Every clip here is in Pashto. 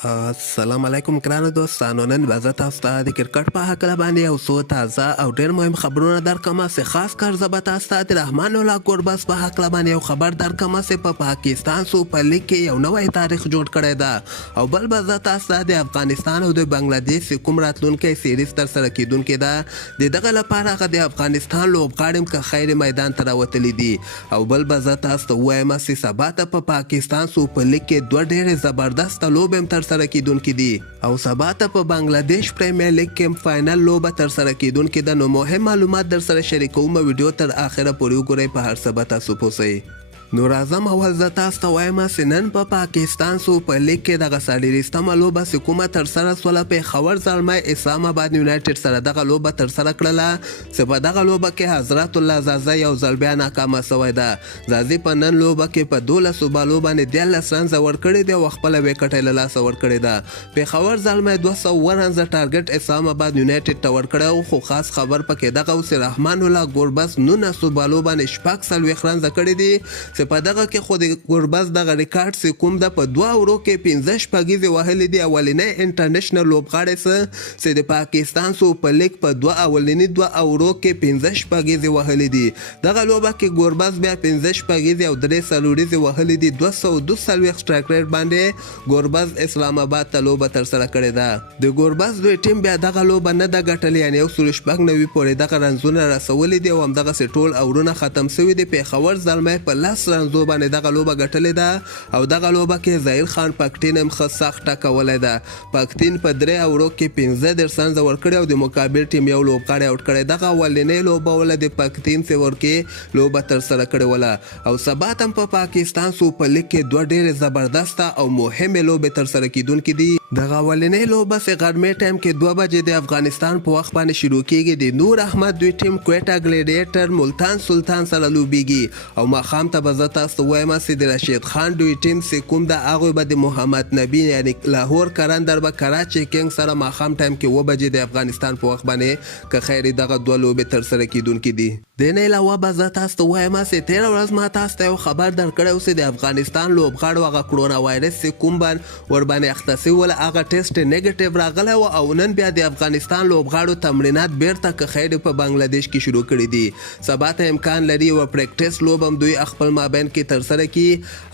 السلام علیکم ګرانو دوستانو. نن به زه تاسو ته د کرکټ په هکله باندې یو څو تازه او ډېر مهم خبرونه درکړم چې خاص کر زه به تاسو ته د رحمان الله ګوربز په هکله باندې یو خبر درکړم چې په پاکستان سوپر لیګ کې یو نوی تاریخ جوړ کړی ده او بل به زه تاسو ته د افغانستان او د بنګلادیش چې کوم راتلونکی سیریز ترسره کیدونکې ده د دغه لپاره هغه د افغانستان لوبغاړي که خیر میدان ته راوتلي دي او بل به زه تاسو ته ووایم چې سبا ته په پاکستان سوپر لیګ کې دوه ډېرې زبردسته لوبې هم ترسره کیدونکې دي او سبا ته په بنګلادیش پریمیر لیګ کې فاینل لوبه ترسره کیدونکې ده. نو مهم معلومات در سره شریکوم. ویډیو تر اخره پورې وګورئ، په هر څه به تاسو پوه سئ. نو راځم اول زه تاسو ته وایم چې نن په پاکستان سوپر لیګ کې دغه څلوېښتمه لوبه چې کومه ترسره شوله پېښور زلمی اسلام آباد یونایټډ سره دغه لوبه ترسره کړله چې په دغه لوبه کې حضرت الله زازی یو ځل بیا ناکامه شوی ده. زازی په نن لوبه کې په 12 بالو باندې 13 رنزه ورکړي دي او خپله ویکټ یې له لاسه ورکړې ده. پېښور زلمی 200 رنزه ټارګټ اسلام آباد یونایټډ ته ورکړی خو خاص خبر پکې دغه و چې رحمان الله ګوربز 19 بالو باندې 40 رنزه کړي دي چې په دغه کې خو د ګوربز دغه ریکارډ چې کوم ده په 2 اورو کې 15 شپږیزې وهلې دي. اولنی انټرنیشنل لوبغاړی چې د پاکستان سوپر لیګ په اولني 2 اورو کې 15 شپږیزې وهلې دي. دغه لوبه کې ګوربز بیا 15 شپږیزې او 3 څلوریزې وهلې دي. 242 سټرایک ریټ باندې ګوربز اسلام آباد ته لوبه ترسره کړې ده. د ګوربز دوی ټیم بیا دغه لوبه نه ده ګټلې، یعنې 190 پورې دغه رنزونه رسولي دي او همدغسې ټول اورونه ختم شوي دي. پېښور زلمی په 10 رنزو باندې دغه لوبه ګټلې ده او دغه لوبه کې ظاهر خان پکتین هم ښه سخت ټکولی ده. پکتین په 3 اورو کې 15 رنزه ورکړي او د مقابل ټیم یو لوبغاړی اوټ کړی. دغه اولنۍ لوبه وله د پکتین سیور کې لوبه ترسره کړې وله او سبا هم په پاکستان سوپر لیګ کې دوه ډېرې زبردسته او مهمې لوبې ترسره کیدونکې دي. دغه اولنۍ لوبه چې غرمې ټایم کې 2 بجې د افغانستان په وخت باندې شروع کیږي. د نور احمد دوی ټیم کویټا ګلیډیټر ملتان سلطان سره لوبیږي او ماښام ته به زه تاسو ته وایم چې د رشید خان دوی ټیم چې کوم ده هغوی به د محمد نبی یعنې لاهور کرندر به کراچي کینګ سره ماښام ټایم کې 7 بجې د افغانستان په وخت باندې که خیر دغه 2 لوبې ترسره کیدونکې دي. د نه علاوه به زه تاسو ته وایم چې تېره ورځ ما تاسو ته یو خبر درکړی و چې د افغانستان لوبغاړو هغه کرونا وایرس چې کوم ورباندې اخته شوي وله هغه ټیسټ نیګیټیو راغلی و او نن بیا د افغانستان لوبغاړو تمرینات بیرته که خیر په بنګلادیش کې شروع کړي دي. سبا ته امکان لري یوه پریکټیس لوب هم دوی خپل مابین کې ترسره کی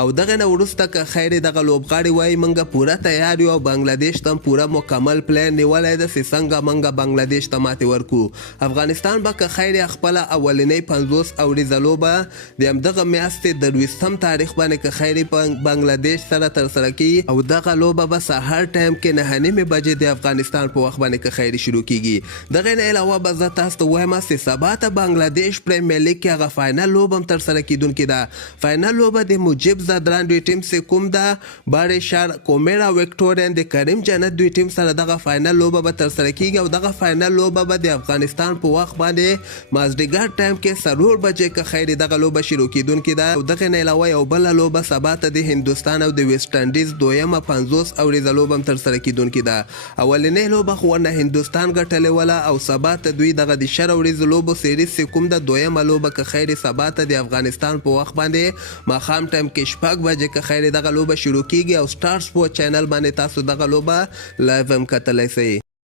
او دغه نه وروسته که خیر دغه لوبغاړي وایي موږ پوره تیار یو او بنګلادیش ته پوره مکمل پلان نیولی ده چې څنګه موږ بنګلادیش ته ماتې ورکو. افغانستان به که خیر خپله اولنۍ 50 اوریزه لوبه د همدغه میاشتې د 20 تاریخ باندې که خیر په بنګلادیش سره ترسره کی او دغه لوبه به سهار ټایم کې 9:30 بجې د افغانستان په وخت باندې که خیر شروع کیږي. دغه نه علاوه به زه تاسو ته وایم چې سبا ته بنګلادیش پریمیر لیګ کې هغه فاینل لوبه هم ترسره کیدونکې ده. فاینل لوبه د مجیب زدران دوی ټیم چې کوم ده بارې شار کومیرا وکټورین د کریم جنت دوی ټیم سره دغه فاینل لوبه به ترسره کیږي او دغه فاینل لوبه به د افغانستان په وخت باندې مازدیګر ټایم کې 4 بجې که خیر دغه لوبه شروع کیدونکې ده. او دغه نه علاوه یو بله لوبه سبا ته د هندوستان او د ویسټ انډیز دویمه 50 اوریزه لوبه هم ترسره کیدونکې ده. اولنۍ لوبه خو ورنه هندوستان ګټلې وله او سبا ته دوی دغه د 10 اوریزو لوبو سیریز چې کوم ده دویمه لوبه که خیر سبا ته د افغانستان په وخت باندې ماښام ټایم کې 6 بجې که خیر دغه لوبه شروع کیږي او سټار سپورټ چینل باندې تاسو دغه لوبه لایو هم کتلی شئ.